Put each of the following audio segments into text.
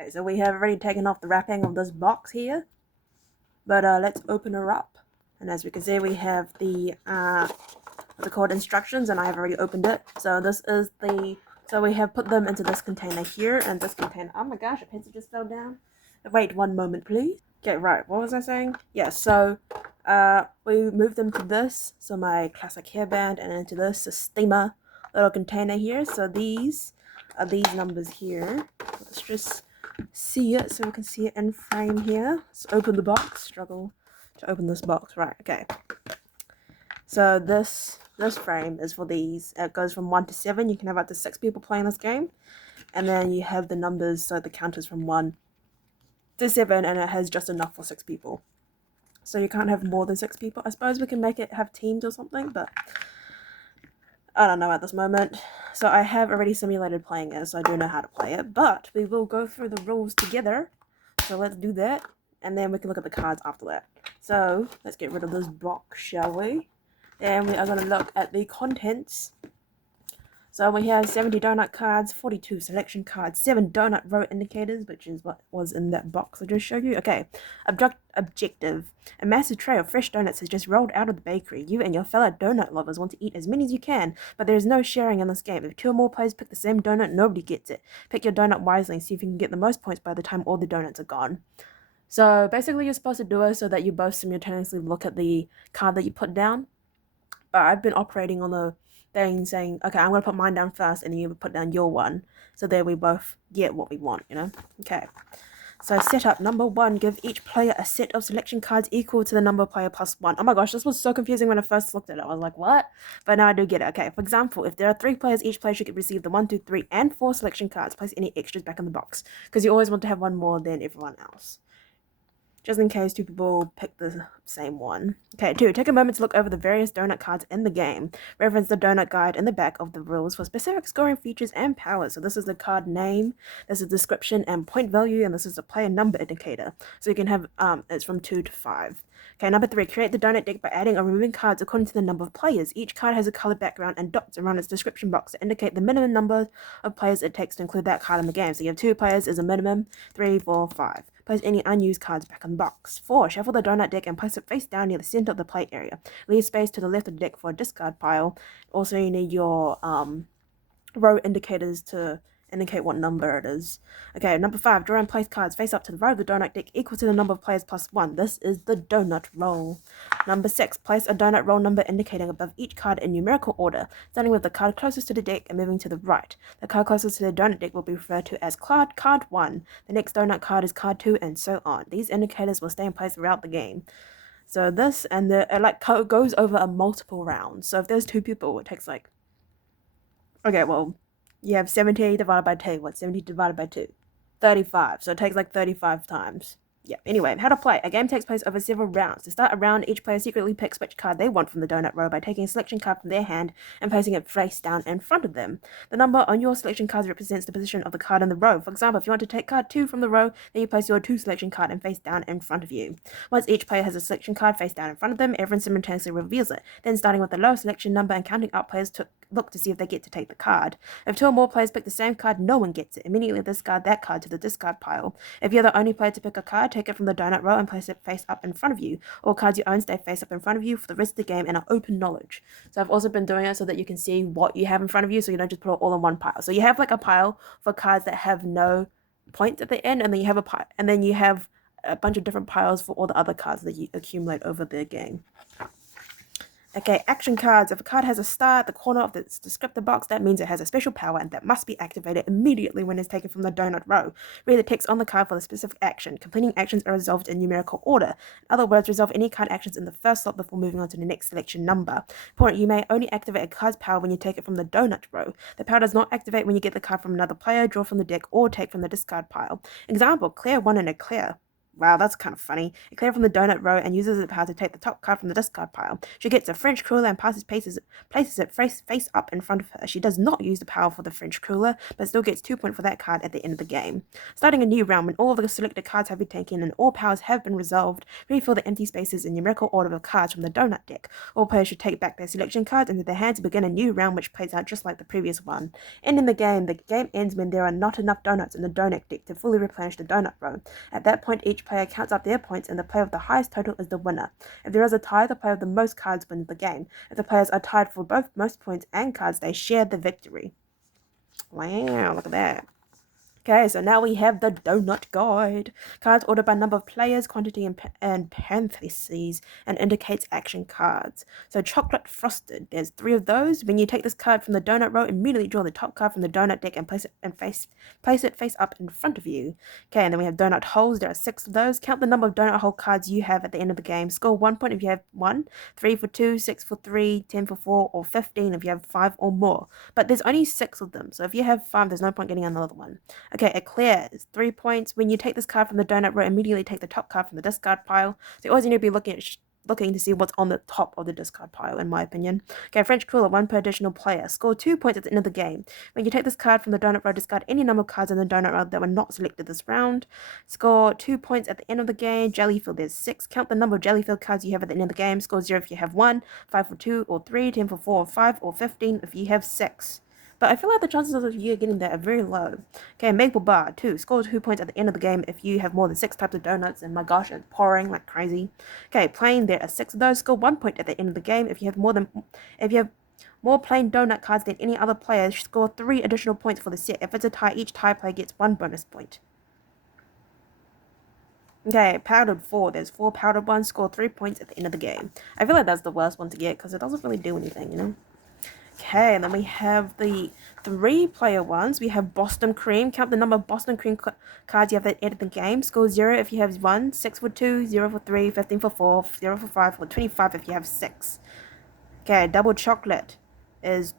Okay, so we have already taken off the wrapping of this box here, but let's open her up. And as we can see, we have the called instructions, and I have already opened it. So this is so we have put them into this container here, and this container. Oh my gosh, a pencil just fell down. Wait one moment, please. Okay, right. What was I saying? Yeah. So we moved them to this. So my classic hairband, and into this steamer little container here. So these are these numbers here. Let's just see it so we can see it in frame here. Let's open the box. Struggle to open this box. Right. Okay. So this frame is for these. It goes from 1 to 7. You can have up to 6 people playing this game. And then you have the numbers, so the counters from 1 to 7, and it has just enough for 6 people. So you can't have more than 6 people. I suppose we can make it have teams or something, but I don't know at this moment. So I have already simulated playing it, so I do know how to play it. But we will go through the rules together. So let's do that, and then we can look at the cards after that. So let's get rid of this box, shall we? And we are going to look at the contents. So we have 70 donut cards, 42 selection cards, 7 donut row indicators, which is what was in that box I just showed you. Okay, objective. A massive tray of fresh donuts has just rolled out of the bakery. You and your fellow donut lovers want to eat as many as you can, but there is no sharing in this game. If 2 or more players pick the same donut, nobody gets it. Pick your donut wisely and see if you can get the most points by the time all the donuts are gone. So basically you're supposed to do it so that you both simultaneously look at the card that you put down. But I've been operating on the thing saying, okay, I'm going to put mine down first and then you put down your one. So there we both get what we want, you know? Okay. So setup number 1, give each player a set of selection cards equal to the number of player plus 1. Oh my gosh, this was so confusing when I first looked at it. I was like, what? But now I do get it. Okay, for example, if there are 3 players, each player should receive the 1, 2, 3, and 4 selection cards. Place any extras back in the box, because you always want to have one more than everyone else, just in case 2 people pick the same one. Okay, 2, take a moment to look over the various donut cards in the game. Reference the donut guide in the back of the rules for specific scoring features and powers. So this is the card name, this is description and point value, and this is the player number indicator. So you can have, it's from 2 to 5. Okay, number 3, create the donut deck by adding or removing cards according to the number of players. Each card has a colored background and dots around its description box to indicate the minimum number of players it takes to include that card in the game. So you have 2 players is a minimum, 3, 4, 5. Place any unused cards back in the box. 4, shuffle the donut deck and place it face down near the center of the play area. Leave space to the left of the deck for a discard pile. Also, you need your row indicators to indicate what number it is. Okay, number 5, draw and place cards face up to the right of the donut deck equal to the number of players plus 1. This is the donut roll. Number 6, place a donut roll number indicating above each card in numerical order, starting with the card closest to the deck and moving to the right. The card closest to the donut deck will be referred to as card 1. The next donut card is card 2, and so on. These indicators will stay in place throughout the game. So this, and it goes over a multiple rounds. So if there's 2 people, it takes like, okay, well, you have 70 divided by 2. What's 70 divided by 2? 35. So it takes like 35 times. Yeah, anyway, how to play. A game takes place over several rounds. To start a round, each player secretly picks which card they want from the donut row by taking a selection card from their hand and placing it face down in front of them. The number on your selection cards represents the position of the card in the row. For example, if you want to take card 2 from the row, then you place your 2 selection card and face down in front of you. Once each player has a selection card face down in front of them, everyone simultaneously reveals it. Then starting with the lowest selection number and counting up, players look to see if they get to take the card. If 2 or more players pick the same card, no one gets it. Immediately discard that card to the discard pile. If you're the only player to pick a card, take it from the donut row and place it face up in front of you. All cards you own stay face up in front of you for the rest of the game and are open knowledge. So I've also been doing it so that you can see what you have in front of you, so you don't just put it all in one pile. So you have like a pile for cards that have no points at the end, and then you have a pile, and then you have a bunch of different piles for all the other cards that you accumulate over the game. Okay, action cards. If a card has a star at the corner of its descriptor box, that means it has a special power and that must be activated immediately when it's taken from the donut row. Read the text on the card for the specific action. Completing actions are resolved in numerical order. In other words, resolve any card actions in the first slot before moving on to the next selection number. Important, you may only activate a card's power when you take it from the donut row. The power does not activate when you get the card from another player, draw from the deck, or take from the discard pile. Example, clear 1 and a clear. Wow, that's kind of funny. Eclair from the donut row and uses its power to take the top card from the discard pile. She gets a French cruller and places it face up in front of her. She does not use the power for the French cruller, but still gets 2 points for that card at the end of the game. Starting a new round when all of the selected cards have been taken and all powers have been resolved, refill the empty spaces in numerical order of cards from the donut deck. All players should take back their selection cards into their hand to begin a new round which plays out just like the previous one. Ending the game ends when there are not enough donuts in the donut deck to fully replenish the donut row. At that point, each player counts up their points and the player with the highest total is the winner. If there is a tie, the player with the most cards wins the game. If the players are tied for both most points and cards, they share the victory. Wow, look at that. Okay, so now we have the donut guide. Cards ordered by number of players, quantity, and parentheses, and indicates action cards. So chocolate frosted, there's 3 of those. When you take this card from the donut row, immediately draw the top card from the donut deck and place it face up in front of you. Okay, and then we have donut holes. There are 6 of those. Count the number of donut hole cards you have at the end of the game. Score 1 point if you have 1, 3 for 2, 6 for 3, 10 for 4, or 15 if you have 5 or more. But there's only 6 of them, so if you have 5, there's no point getting another one. Okay, Eclair is 3 points. When you take this card from the donut row, immediately take the top card from the discard pile. So you always need to be looking to see what's on the top of the discard pile, in my opinion. Okay, French cruller, 1 per additional player. Score 2 points at the end of the game. When you take this card from the donut row, discard any number of cards in the donut row that were not selected this round. Score 2 points at the end of the game. Jellyfield, there's 6. Count the number of Jellyfield cards you have at the end of the game. Score 0 if you have 1, 5 for 2 or 3, 10 for 4 or 5, or 15 if you have 6. But I feel like the chances of you getting there are very low. Okay, Maple Bar, 2. Score 2 points at the end of the game if you have more than 6 types of donuts, and my gosh, it's pouring like crazy. Okay, Plain, there are 6 of those. Score 1 point at the end of the game if you have more plain donut cards than any other player. Score 3 additional points for the set. If it's a tie, each tie player gets 1 bonus point. Okay, powdered 4. There's 4 powdered ones. Score 3 points at the end of the game. I feel like that's the worst one to get because it doesn't really do anything, you know? Okay, and then we have the 3-player ones. We have Boston Cream. Count the number of Boston Cream cards you have at the end of the game. Score 0 if you have 1, 6 for 2, 0 for 3, 15 for 4, 0 for 5, or 25 if you have 6. Okay, Double Chocolate. There's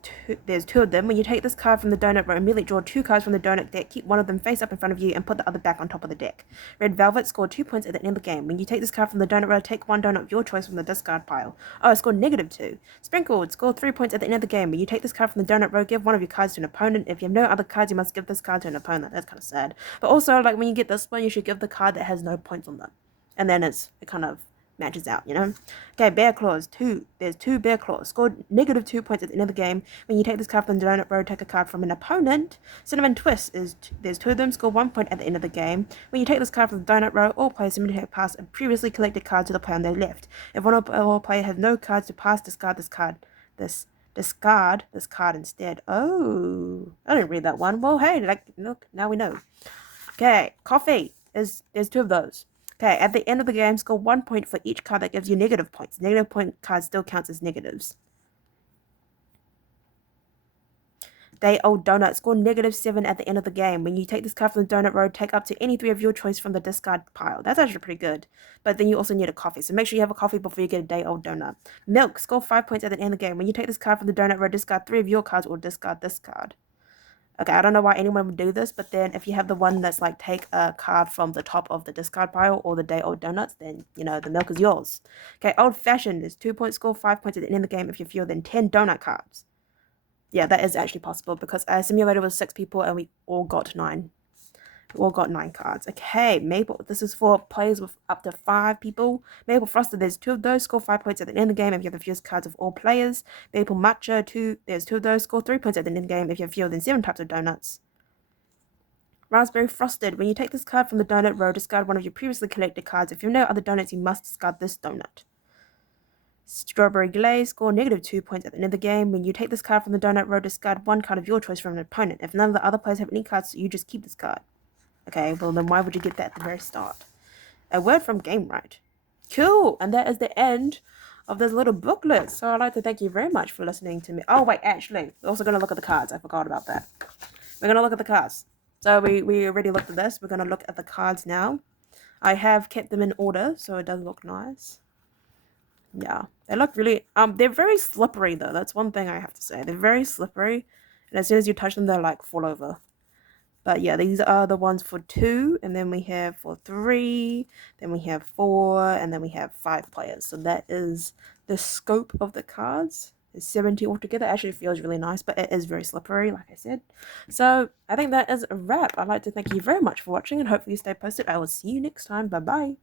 2 of them. When you take this card from the donut row, immediately draw 2 cards from the donut deck, keep one of them face up in front of you, and put the other back on top of the deck. Red Velvet, score 2 points at the end of the game. When you take this card from the donut row, take 1 donut of your choice from the discard pile. Oh, score -2. Sprinkled, score 3 points at the end of the game. When you take this card from the donut row, give one of your cards to an opponent. If you have no other cards, you must give this card to an opponent. That's kind of sad. But also, like, when you get this one, you should give the card that has no points on them. And then it kind of matches out, you know? Okay, Bear Claws, 2. There's 2 Bear Claws. Score -2 points at the end of the game. When you take this card from the donut row, take a card from an opponent. Cinnamon Twist, there's 2 of them. Score 1 point at the end of the game. When you take this card from the donut row, all players immediately pass a previously collected card to the player on their left. If one or all players have no cards to pass, discard this card instead. Oh, I didn't read that one. Well, hey, look, now we know. Okay, Coffee. There's 2 of those. Okay, at the end of the game, score 1 point for each card that gives you negative points. Negative point cards still counts as negatives. Day Old Donut, score -7 at the end of the game. When you take this card from the donut row, take up to any 3 of your choice from the discard pile. That's actually pretty good. But then you also need a coffee, so make sure you have a coffee before you get a Day Old Donut. Milk, score 5 points at the end of the game. When you take this card from the donut row, discard 3 of your cards or discard this card. Okay, I don't know why anyone would do this, but then if you have the one that's like take a card from the top of the discard pile or the Day Old Donuts, then, you know, the milk is yours. Okay, Old Fashioned is 2 points, score 5 points at the end of the game if you have fewer than 10 donut cards. Yeah, that is actually possible because I simulated with 6 people and we all got 9. We all got 9 cards. Okay, Maple. This is for players with up to 5 people. Maple Frosted, there's 2 of those. Score 5 points at the end of the game if you have the fewest cards of all players. Maple Matcha, there's 2 of those. Score 3 points at the end of the game if you have fewer than 7 types of donuts. Raspberry Frosted. When you take this card from the donut row, discard one of your previously collected cards. If you have no other donuts, you must discard this donut. Strawberry Glaze, score -2 points at the end of the game. When you take this card from the donut row, discard 1 card of your choice from an opponent. If none of the other players have any cards, you just keep this card. Okay, well then why would you get that at the very start? A word from Gamewright. Cool, and that is the end of this little booklet. So I'd like to thank you very much for listening to me. Oh wait, actually, we're also going to look at the cards. I forgot about that. We're going to look at the cards. So we already looked at this. We're going to look at the cards now. I have kept them in order, so it does look nice. Yeah, they look really, they're very slippery though. That's one thing I have to say. They're very slippery, and as soon as you touch them, they're like fall over. But yeah, these are the ones for 2, and then we have for 3, then we have 4, and then we have 5 players. So that is the scope of the cards. There's 70 altogether. Actually feels really nice, but it is very slippery, like I said. So I think that is a wrap. I'd like to thank you very much for watching, and hopefully you stay posted. I will see you next time. Bye bye.